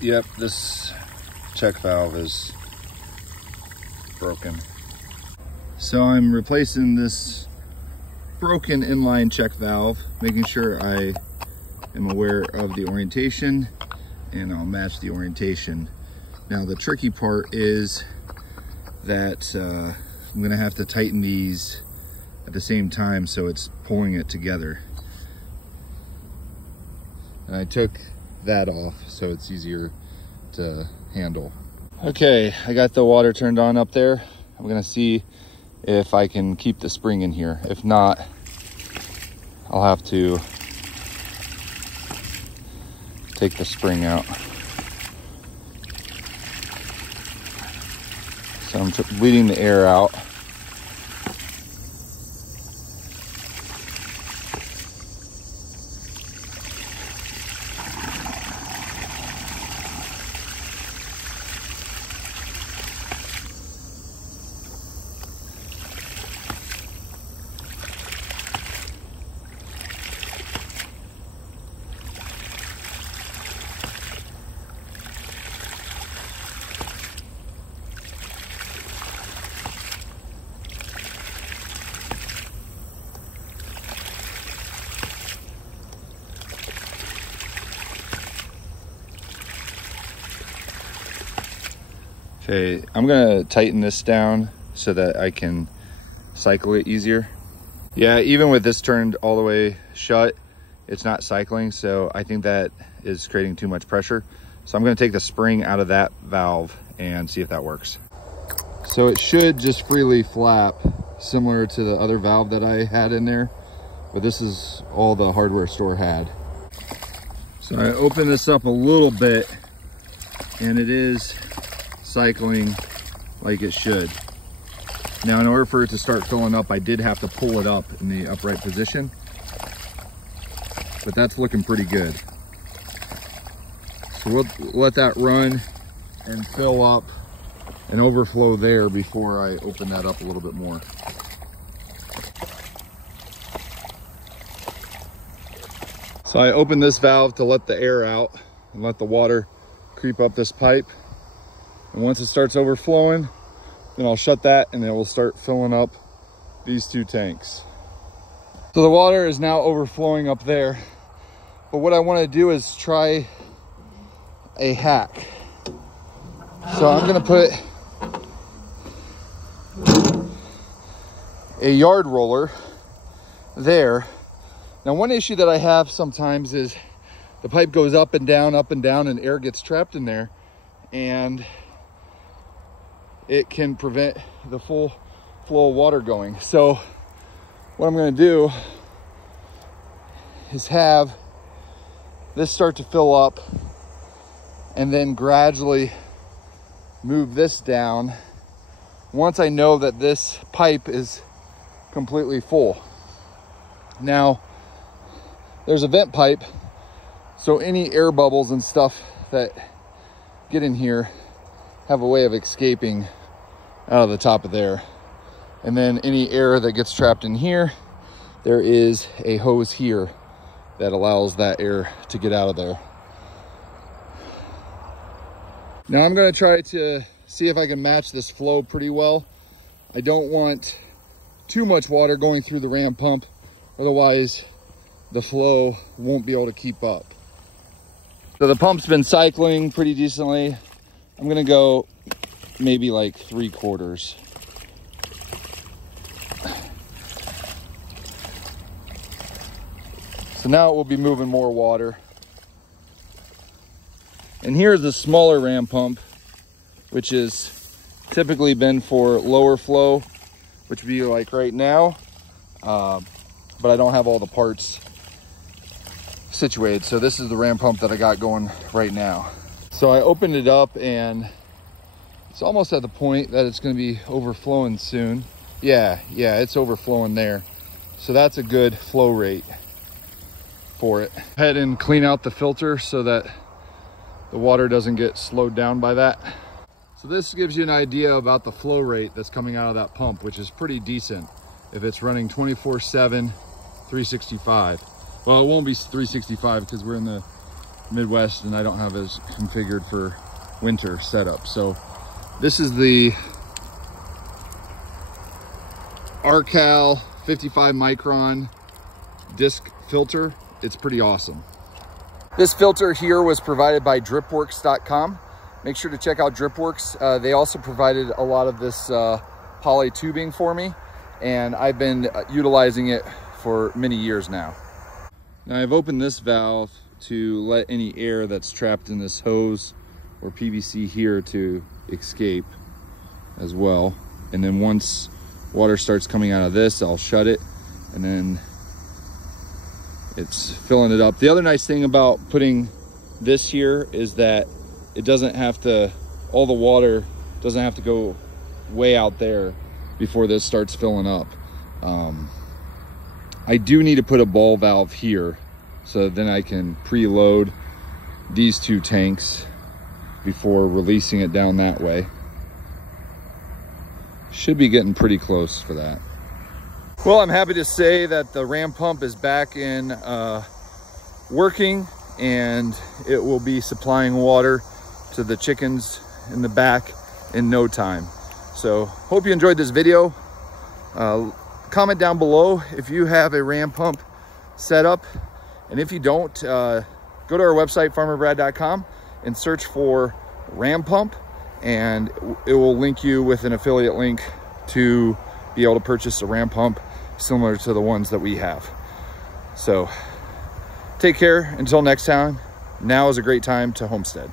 Yep, this check valve is broken. So I'm replacing this broken inline check valve, making sure I am aware of the orientation, and I'll match the orientation. Now the tricky part is that I'm gonna have to tighten these at the same time so it's pulling it together. And I took that off so it's easier to handle. Okay, I got the water turned on up there. I'm gonna see if I can keep the spring in here. If not, I'll have to take the spring out. So I'm bleeding the air out. Okay, I'm gonna tighten this down so that I can cycle it easier. Yeah, even with this turned all the way shut, it's not cycling, so I think that is creating too much pressure. So I'm gonna take the spring out of that valve and see if that works. So it should just freely flap, similar to the other valve that I had in there, but this is all the hardware store had. So I open this up a little bit, and it is cycling like it should. Now, in order for it to start filling up, I did have to pull it up in the upright position, but that's looking pretty good. So we'll let that run and fill up and overflow there before I open that up a little bit more. So I opened this valve to let the air out and let the water creep up this pipe. And once it starts overflowing, then I'll shut that and it will start filling up these two tanks. So the water is now overflowing up there. But what I want to do is try a hack. So I'm going to put a yard roller there. Now, one issue that I have sometimes is the pipe goes up and down, and air gets trapped in there. And it can prevent the full flow of water going. So what I'm going to do is have this start to fill up and then gradually move this down once I know that this pipe is completely full. Now, there's a vent pipe, so any air bubbles and stuff that get in here have a way of escaping out of the top of there. And then any air that gets trapped in here, there is a hose here that allows that air to get out of there. Now I'm going to try to see if I can match this flow pretty well. I don't want too much water going through the ram pump, otherwise the flow won't be able to keep up. So the pump's been cycling pretty decently. I'm gonna go maybe like 3/4. So now it will be moving more water. And here's a smaller ram pump, which is typically been for lower flow, which would be like right now. But I don't have all the parts situated. So this is the ram pump that I got going right now. So I opened it up and it's almost at the point that it's going to be overflowing soon. Yeah, it's overflowing there. So that's a good flow rate for it. Head and clean out the filter so that the water doesn't get slowed down by that. So this gives you an idea about the flow rate that's coming out of that pump, which is pretty decent if it's running 24/7, 365. Well, it won't be 365 because we're in the Midwest and I don't have as configured for winter setup. So this is the Arcal 55 micron disc filter. It's pretty awesome. This filter here was provided by dripworks.com. Make sure to check out Dripworks. They also provided a lot of this poly tubing for me, and I've been utilizing it for many years now. Now I've opened this valve to let any air that's trapped in this hose or PVC here to escape as well. And then once water starts coming out of this, I'll shut it, and then it's filling it up. The other nice thing about putting this here is that it doesn't have to, all the water doesn't have to go way out there before this starts filling up. I do need to put a ball valve here, so then I can preload these two tanks before releasing it down that way. Should be getting pretty close for that. Well, I'm happy to say that the ram pump is back in working, and it will be supplying water to the chickens in the back in no time. So hope you enjoyed this video. Comment down below if you have a ram pump set up, and if you don't, go to our website farmerbrad.com and search for ram pump, and it will link you with an affiliate link to be able to purchase a ram pump similar to the ones that we have. So take care until next time. Now is a great time to homestead.